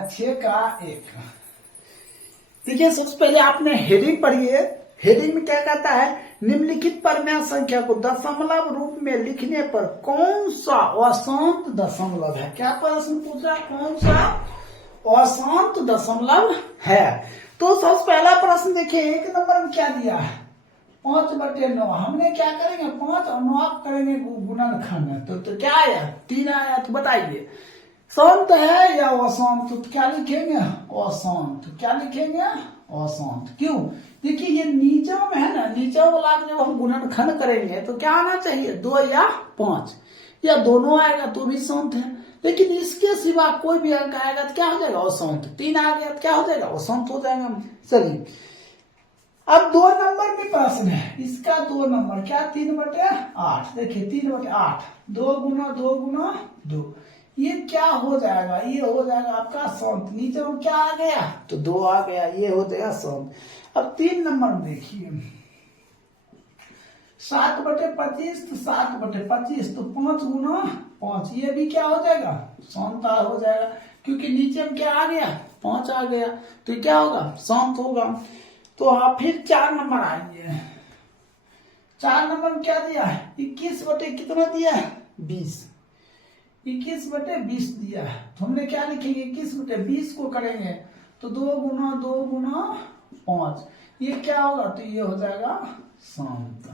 6 का 1। देखिए सबसे पहले आपने हेडिंग पढ़ी है। हेडिंग में क्या कहता है, निम्नलिखित परमेय संख्या को दशमलव रूप में लिखने पर कौन सा अशांत दशमलव है। क्या प्रश्न पूछा, कौन सा अशांत दशमलव है। तो सबसे पहला प्रश्न देखिए, एक नंबर में क्या दिया है, 5/9। हमने क्या करेंगे, 5 और 9 करेंगे गुणनखंड। तो क्या आया, 3 आया। तो बताइए शांत है या अशांत। तो क्या लिखेंगे, अशांत। क्या लिखेंगे, अशांत। क्यों, देखिए ये नीचे में है ना, नीचे वाला जब हम गुणनखंड करेंगे तो क्या आना चाहिए, 2 या 5 या दोनों आएगा तो भी शांत है। लेकिन इसके सिवा कोई भी अंक आएगा तो क्या हो जाएगा, अशांत। 3 आ गया तो क्या हो जाएगा, अशांत हो जाएगा। चलिए अब 2 नंबर में प्रश्न है, इसका 2 नंबर क्या, 3/8। देखिए 3/8, 2 गुना 2 गुना 2, ये क्या हो जाएगा, ये हो जाएगा आपका शांत। नीचे में क्या आ गया, तो 2 आ गया, ये हो जाएगा शांत। अब 3 नंबर में देखिए, 7/25, तो 7/25, तो 5 गुना 5, ये भी क्या हो जाएगा, शांत हो जाएगा। क्योंकि नीचे में क्या आ गया, 5 आ गया, तो क्या होगा, शांत होगा। तो आप फिर 4 नंबर आएंगे। 4 नंबर में क्या दिया है, 21 कितना दिया है, 20। 21/20 दिया है। तो हमने क्या लिखेंगे, 21/20 को करेंगे तो 2 गुना 2 गुना 5, ये क्या होगा, तो ये हो जाएगा शांत।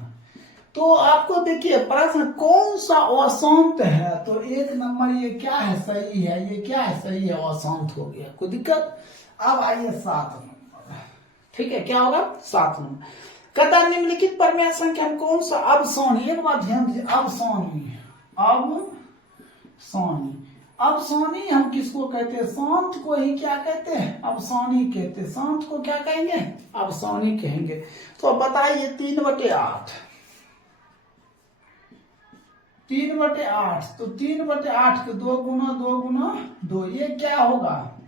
तो आपको देखिए प्रश्न कौन सा अशांत है, तो 1 नंबर ये क्या है, सही है। ये क्या है, सही है, अशांत हो गया, कोई दिक्कत। अब आइए 7 नंबर, ठीक है, क्या होगा, 7 नंबर। कहता निम्नलिखित परमेय संख्या में कौन सा अवसानी, एक बात ध्यान दीजिए, अवसानी। अवसानी हम किसको कहते हैं, शांत को ही क्या कहते हैं, अवसानी कहते हैं। शांत को क्या कहेंगे, अवसानी कहेंगे। तो अब बताइए 3/8, 3/8, तो 3/8 के 2 गुना 2 गुना 2, ये क्या होगा,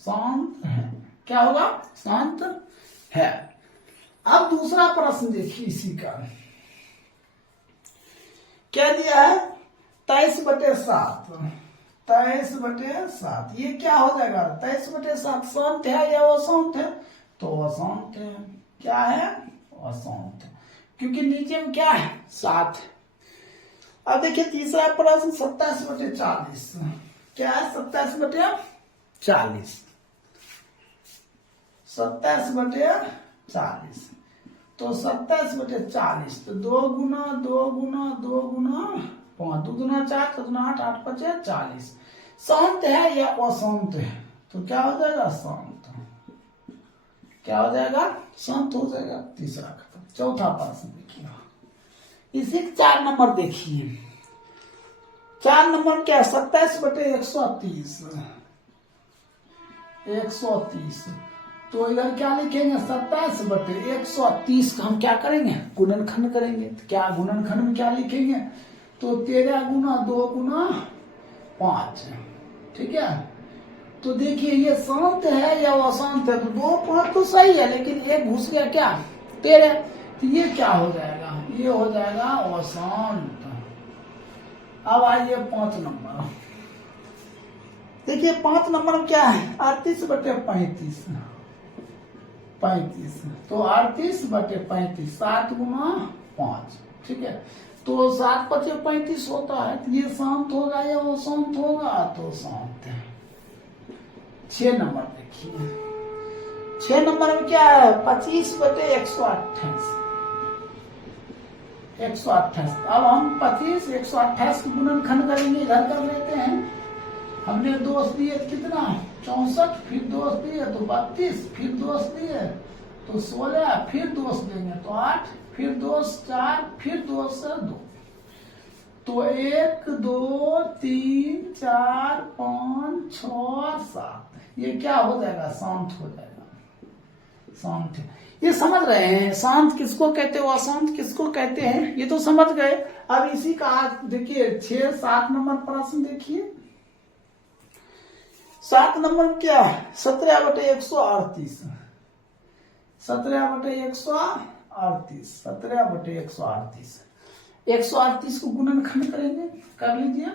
शांत है। क्या होगा, शांत है। अब दूसरा प्रश्न देखिए इसी का, क्या दिया है, 23/7, 23/7, ये क्या हो जाएगा, 23/7 शांत है या अशांत है, तो अशांत है। क्या है, अशांत, क्योंकि नीचे में क्या है, 7। अब देखिए तीसरा प्रश्न, 27/40, क्या है, 27/40, 27/40, तो 27/40, तो 2 गुना 2 गुना 2 गुना 5, 2 गुना 4, 4 गुना 8, 8 5 40। शांत है या अशांत है, तो क्या हो जाएगा, शांत। क्या हो जाएगा, शांत हो जाएगा। तीसरा खत्म। चौथा प्रश्न देखिए, इसी 4 नंबर देखिए, 4 नंबर क्या, 27/130, 130, तो इधर क्या लिखेंगे, 27/130 का हम क्या करेंगे, गुणनखंड करेंगे। तो क्या गुणनखंड में क्या लिखेंगे, तो 13 गुना 2 गुना 5, ठीक है। तो देखिए ये शांत है या अशांत है, तो 2 5 तो सही है, लेकिन एक घुस गया क्या, 13, तो ये क्या हो जाएगा, ये हो जाएगा अशांत। अब आइए 5 नंबर, देखिए 5 नंबर में क्या है, 38/35, 35, तो 38/35, 7 गुना 5, ठीक है। तो 7/35 होता है, तो ये शांत होगा या वो शांत होगा, तो शांत है। 6 नंबर देखिए, 6 नंबर में क्या है, 25/128, 128। अब हम 25 128 को गुणनखंड करेंगे, इधर कर लेते हैं। हमने दोष दिए कितना, 64, फिर दोष दिए तो 32, फिर दोष दिए तो 16, फिर दोष देंगे तो 8, फिर दोष 4, फिर दोष 2, तो 1 2 3 4 5 6 7, ये क्या हो जाएगा, शांत हो जाएगा, शांत। ये समझ रहे हैं, शांत किसको कहते हो, अशांत किसको कहते हैं, ये तो समझ गए। अब इसी का देखिए 6 7 नंबर प्रश्न देखिए, 7 नंबर क्या है, 17/138, 17/138, 17/138, 138 को गुणनखंड करेंगे, कर लीजिए।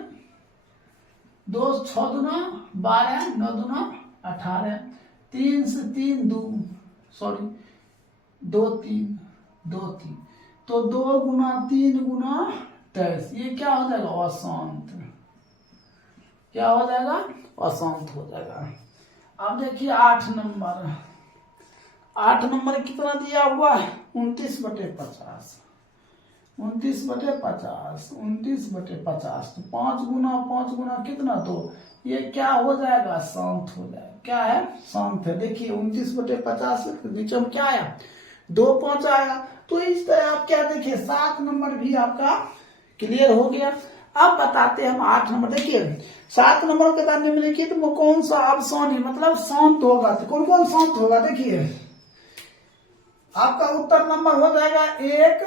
2 6 दूना 12, 9 दूना 18, 3 से 3 2 सॉरी 2 3 2 3, तो 2 गुना 3 गुना 23, ये क्या हो जाएगा अशांत, क्या हो जाएगा अशांत हो जाएगा। अब देखिए 8 नंबर, 8 नंबर कितना दिया हुआ है 29/50, 29/50, 29/50, तो 5 गुना कितना, तो ये क्या हो जाएगा शांत हो जाएगा, क्या है शांत है। देखिए 29/50 नीचे में क्या आया 2 5 आया, तो इस तरह आप क्या देखिए 7 नंबर भी आपका क्लियर हो गया। अब बताते हैं हम 8 नंबर। देखिए 7 नंबर के बाद निम्नलिखित में कौन सा अवसानी मतलब शांत होगा, तो कौन कौन शांत होगा, देखिए आपका उत्तर नंबर हो जाएगा 1,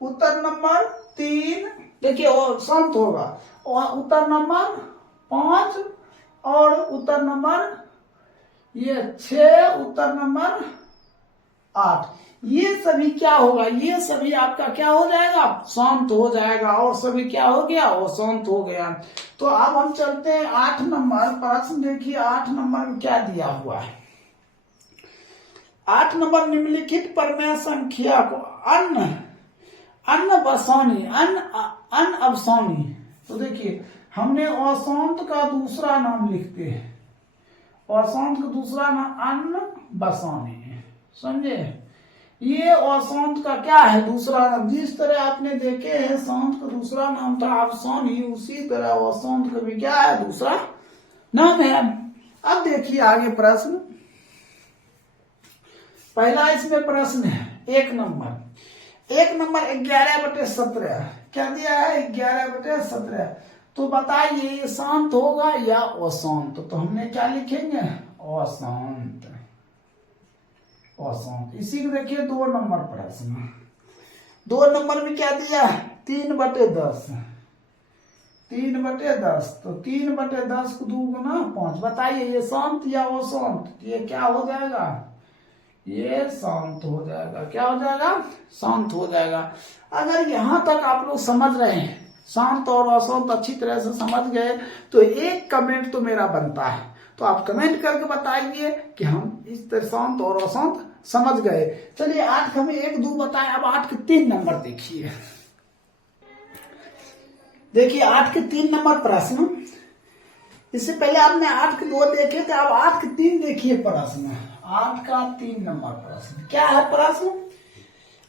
उत्तर नंबर 3, देखिए वो शांत होगा, और उत्तर नंबर 5, और उत्तर नंबर ये 6, उत्तर नंबर 8, ये सभी क्या होगा, ये सभी आपका क्या हो जाएगा शांत हो जाएगा, और सभी क्या हो गया वो शांत हो गया। तो अब हम चलते हैं 8 नंबर प्रश्न। देखिए 8 नंबर में क्या दिया हुआ है। 8 नंबर निम्नलिखित प्रमेय संख्या को अन्न बसानी अन्न अवसानी, तो देखिए हमने अशांत का दूसरा नाम लिखते हैं, अशांत का दूसरा नाम अन्न बसानी, समझे। ये अशांत का क्या है दूसरा नाम, जिस तरह आपने देखे हैं शांत का दूसरा नाम था अवसानी, उसी तरह अशांत का भी क्या है दूसरा नाम है। अब देखिए आगे प्रश्न, पहला इसमें प्रश्न है 1 नंबर 11/17, क्या दिया है 11/17, तो बताइए ये शांत होगा या अशांत, तो हमने क्या लिखेंगे अशांत, अशांत। इसी को देखिए 2 नंबर प्रश्न, 2 नंबर में क्या दिया 3/10, 3/10, तो 3/10 को 2 गुना 5, बताइए ये शांत या अशांत, ये क्या हो जाएगा ये शांत हो जाएगा, क्या हो जाएगा शांत हो जाएगा। अगर यहां तक आप लोग समझ रहे हैं, शांत और अशांत अच्छी तरह से समझ गए, तो एक कमेंट तो मेरा बनता है, तो आप कमेंट करके बताइए कि हम इस तरह शांत और अशांत समझ गए। चलिए 8 हमें 1 2 बताएं। अब 8 के 3 नंबर देखिए, देखिए 8 के 3 नंबर प्रश्न, इससे पहले आपने 8 के 2 देखे थे, अब 8 के 3 देखिए प्रश्न। 8 का 3 नंबर प्रश्न क्या है प्रश्न,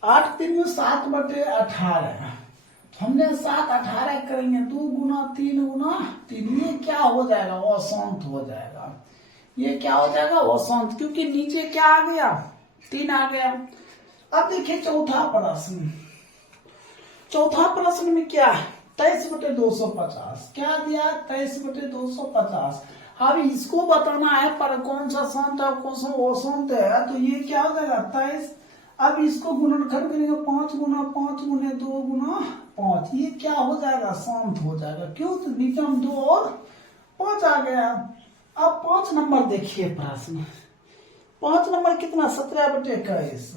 8 3 में 7/18, हमने 7 18 करेंगे, 2 गुना 3 गुना 3, ये क्या हो जाएगा अशांत हो जाएगा, ये क्या हो जाएगा अशांत, क्योंकि नीचे क्या आ गया 3 आ गया। अब देखिए चौथा प्रश्न, चौथा प्रश्न में क्या है 23/250, क्या दिया 23/250। अब इसको बताना है पर कौन सा शांत है कौन सा अशांत है, तो ये क्या हो जाएगा 23। अब इसको गुणनखंड करेंगे 5 गुना 5 गुने 2 गुना 5, ये क्या हो जाएगा शांत हो जाएगा, क्यों, तो नीचे में 2 और 5 आ गया। अब 5 नंबर देखिए प्रश्न, 5 नंबर कितना 17/21,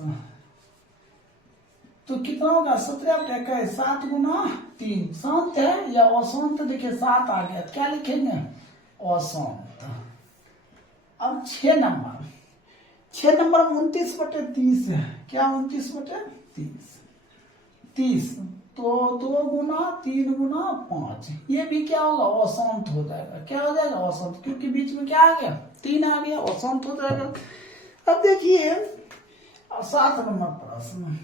तो कितना होगा 17/21, 7 गुना 3, शांत है या अशांत, देखिए 7 आ गया, क्या लिखेंगे अशांत। अब 6 नंबर, 6 नंबर 29/30 है, क्या 29/30, 30, तो 2 गुना 3 गुना 5, ये भी क्या होगा अशांत हो जाएगा, क्या हो जाएगा अशांत, क्योंकि बीच में क्या आ गया 3 आ गया, अशांत हो जाएगा। अब देखिए 7 नंबर प्रश्न,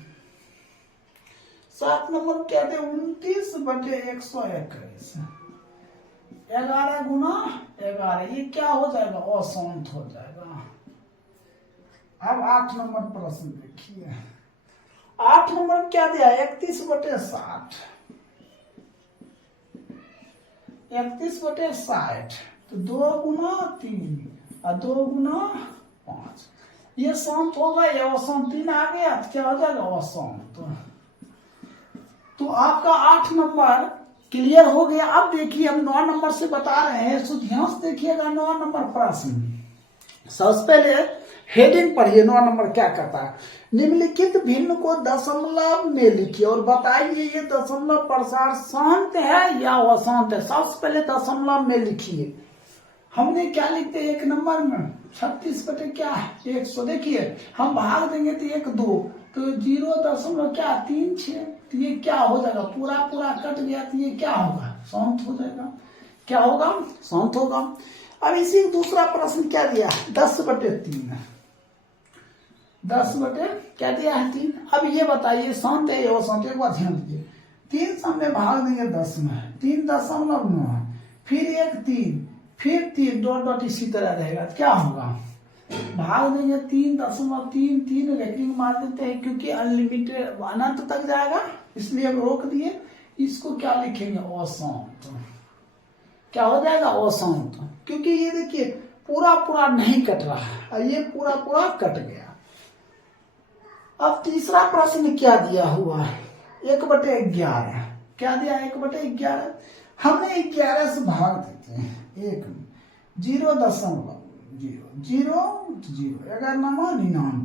7 नंबर कहते हैं 29/121, 11 गुना 11, ये क्या हो जाएगा अशांत हो जाएगा। अब 8 नंबर प्रश्न देखिए, 8 नंबर में क्या दिया 31/60, 31/60, तो 2 गुना 3 और 2 गुना 5, ये शांत होगा या अशांत, 3 आ गया तो क्या हो जाएगा अशांत। तो आपका 8 नंबर क्लियर हो गया। अब देखिए हम 9 नंबर से बता रहे हैं, तो ध्यान से देखिएगा 9 नंबर प्रश्न। सबसे पहले हेडिंग पढ़िए, 9 नंबर क्या कहता है, निम्नलिखित भिन्न को दशमलव में लिखिए और बताइए ये दशमलव प्रसार शांत है या अशांत है। सबसे पहले दशमलव में लिखिए, हमने क्या लिखते हैं एक नंबर में 36 बटे क्या 100। देखिए हम भाग देंगे तो 1 2 तो 0.36 तो ये क्या हो जाएगा पूरा पूरा कट गया तो ये क्या होगा शांत हो जाएगा। क्या होगा शांत होगा। अब इसी दूसरा प्रश्न क्या दिया 10 बटे 3 10 बटे क्या दिया है 3। अब ये बताइए शांत है या शांत। एक बार ध्यान दीजिए 3 से हमने भाग देंगे 10 में 3.9 फिर 1 3 फिर 3 डॉट डॉट इसी तरह रहेगा क्या होगा भाग देंगे 3.33 रेकरिंग मार देते हैं क्योंकि अनलिमिटेड अनंत तक जाएगा इसलिए हम रोक दिए। इसको क्या लिखेंगे अशांत। क्या हो जाएगा अशांत क्योंकि ये देखिए पूरा पूरा नहीं कट रहा है और ये पूरा पूरा कट गया। अब तीसरा प्रश्न क्या दिया हुआ है 1/11। क्या दिया 1/11। हमने 11 से भाग देते हैं 1 में 0.0 अगर 99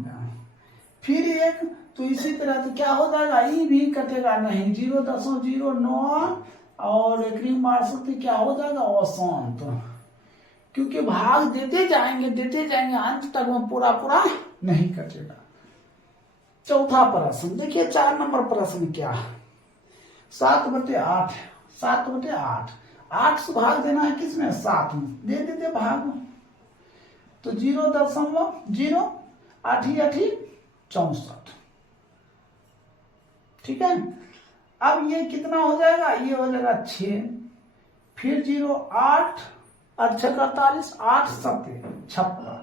फिर 1 तो इसी तरह तो क्या हो जाएगा ये भी कटेगा नहीं 0.09 और रेकरिंग मार सकते क्या हो जाएगा अशांत क्योंकि भाग देते जाएंगे अंत तक में पूरा पूरा नहीं कटेगा। चौथा प्रश्न देखिए 4 नंबर प्रश्न क्या 7/8 7/8 8 से भाग देना है किसमें 7 में दे देते भाग तो 0.0 8 64। ठीक है। अब ये कितना हो जाएगा ये हो जाएगा 6 फिर 0 8 8 48 8 7 56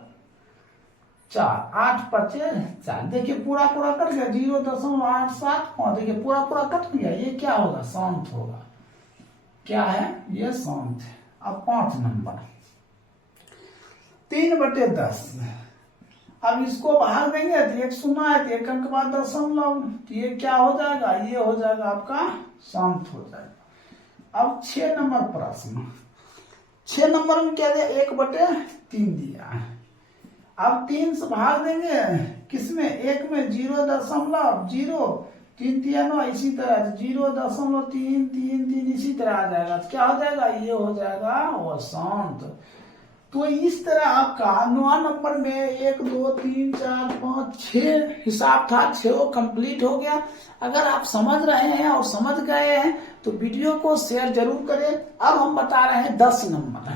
4 8 5 4 देखिए पूरा पूरा कट गया 0.87 और देखिए पूरा पूरा कट गया ये क्या होगा शांत होगा। क्या है ये शांत है। अब 5 नंबर 3/10 अब इसको भाग देंगे तो 1 0 है तो 1 अंक बाद दशमलव तो ये क्या हो जाएगा ये हो जाएगा आपका शांत हो जाएगा। अब 6 नंबर प्रश्न 6 नंबर में क्या दिया 1/3 दिया है। अब 3 से भाग देंगे किसमें 1 में 0.0 3 3 इसी तरह 0.333 इसी तरह आ जाएगा तो क्या हो जाएगा ये हो जाएगा अशांत। तो इस तरह आपका 9 नंबर में 1 2 3 4 5 6 हिसाब था 6 कंप्लीट हो गया। अगर आप समझ रहे हैं और समझ गए हैं तो वीडियो को शेयर जरूर करें। अब हम बता रहे हैं 10 नंबर